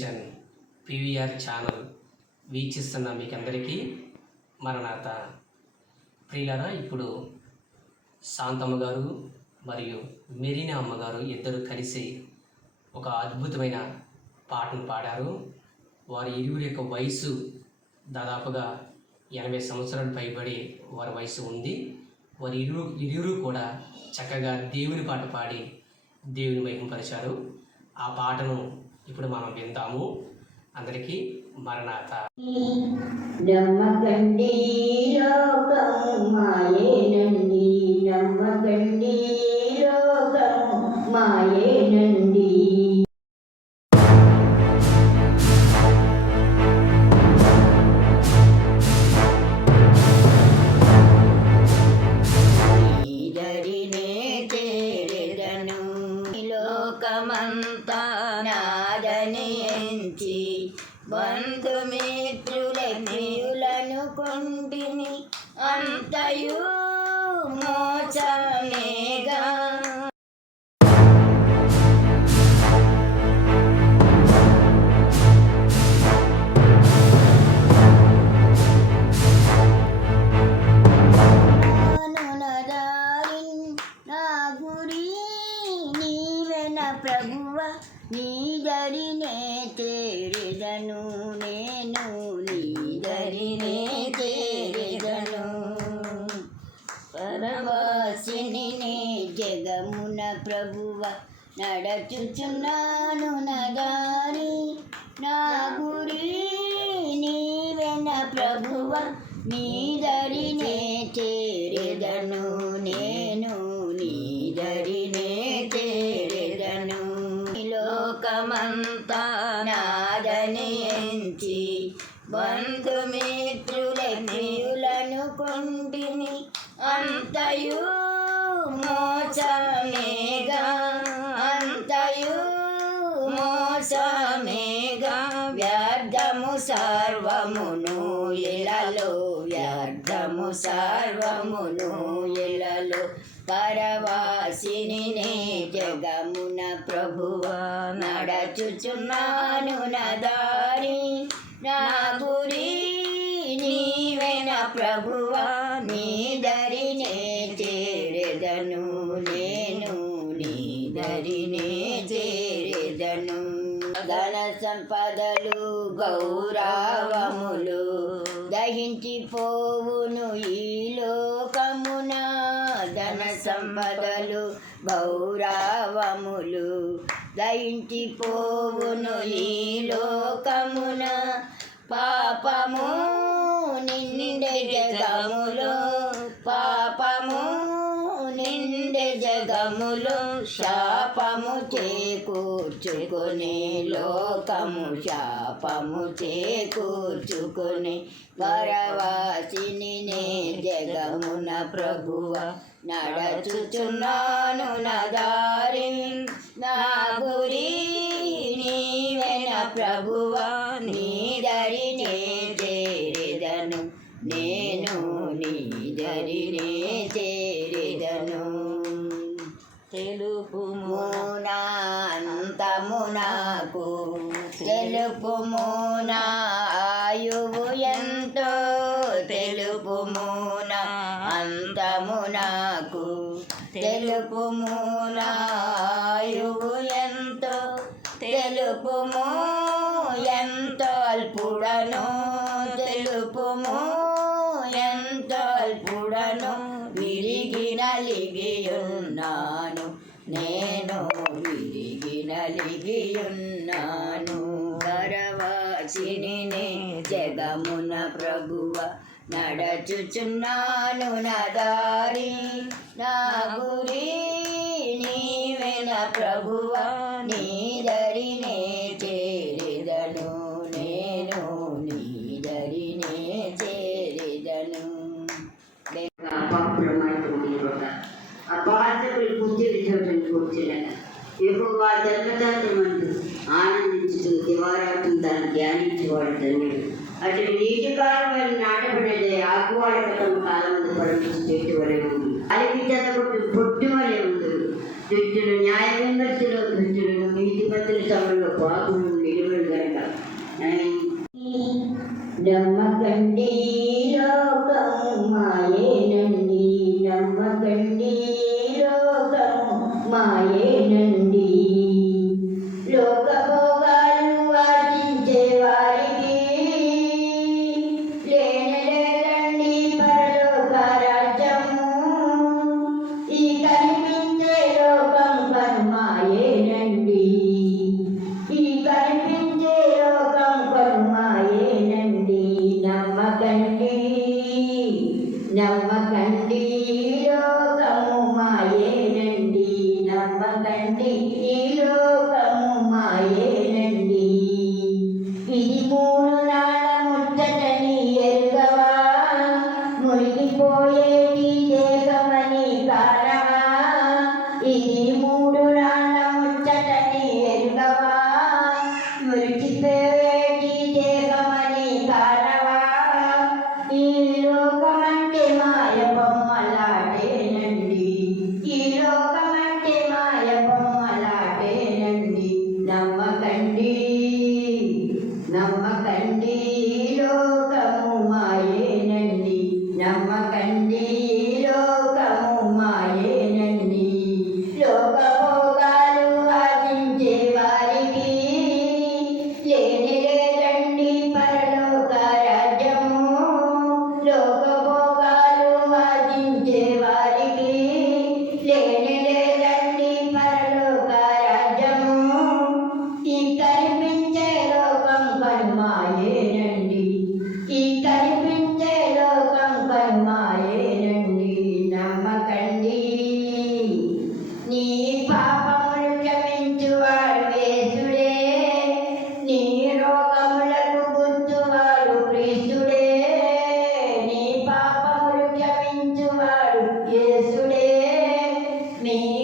Generation PVR channel వీక్షిస్తున్న మీకందరికీ మరణాత. ప్రియులరా ఇప్పుడు శాంతమ్మ గారు మరియు మెరీనా అమ్మగారు ఇద్దరు కలిసి ఒక అద్భుతమైన పాటను పాడారు. వారి ఇరువురి యొక్క వయసు దాదాపుగా ఎనభై సంవత్సరాలు పైబడి వారి వయసు ఉంది. వారి ఇరువురు ఇరువురు కూడా చక్కగా దేవుని పాట పాడి దేవుని మహింపరిచారు ఆ పాటను ఇప్పుడు మనం విందాము. అందరికీ మరణాత. నమ్మకండి లోకం మాయేనండి నమ్మకండి లోకం మాయేనండి ఈదరినే చేరెదను లోకమంతా నాదని ఎంచి బంధుమిత్రులను కొంటిని అంతయు నీ దరినే తేరిదను నేను నీ దరినే తేరిదను. పరవాసిని జగమున ప్రభువ నడచుచున్నాను నదారి. నా గురి నీవెన ప్రభువ నీ నాదని బంధుమిత్రులను కొంటిని అంతయు మోసమేగా అంతయు మోసమేగా వ్యర్థము సర్వమును ఇలలో వ్యర్థము సర్వమును ఇలలో పరవాసిని జగమున ప్రభువ నడచుచున్నాను నదారి నా గురి నీవెన ప్రభువ నీ దరినే చేరెదను నేను నీ దరినే చేరెదను. ధన సంపదలు గౌరవములు దహించిపోవును ఈ లోకం. ధన సంపదలు గౌరవములు దహించిపోవును ఈ లోకమున. పాపము నిండే జగములో జగములు శాపము చేకూర్చుకుని లోకము శాపము చేకూర్చుకుని వరవాసిని నే జగమున ప్రభువ. నడచుచున్నాను నదారి నా గురి నీవెన ప్రభువ. నీ తెలుపుము నా అంతము ఆయువు ఎంతో తెలుపుము నా అంతము ఆయువు ఎంతో తెలుపుము ఎంత అల్పుడను నేను విరిగి నలిగి ఉన్నాను జగమున ప్రభువ నడచుచున్నాను నా దారి. నా గురి నీవెన ప్రభువ నీ దరినే ಧ್ಯಾನಿಸುವಾಗ ಧನ್ಯರು ಅತನು నీటి కాలమైన నాటబడేదే ఆకువాడ క్రితం కాలమందు పడుతూ చెట్టు వలె ఉంది అలిపి చెత్తగొట్టు పొట్టు వలె ఉంది దుష్టులు న్యాయ విమర్శలో దుష్టులను నీతిపతుల సమయంలో పాపులు నిలువలు కనుక డమ్మ ఈ లోకమంటే మాయ బొమ్మలాటేనండి ఈ లోకమంటే మాయ బొమ్మలాటేనండి నమ్మకండి నమ్మకండి ఈ లోకము మాయేనండి. నమ్మకండి me.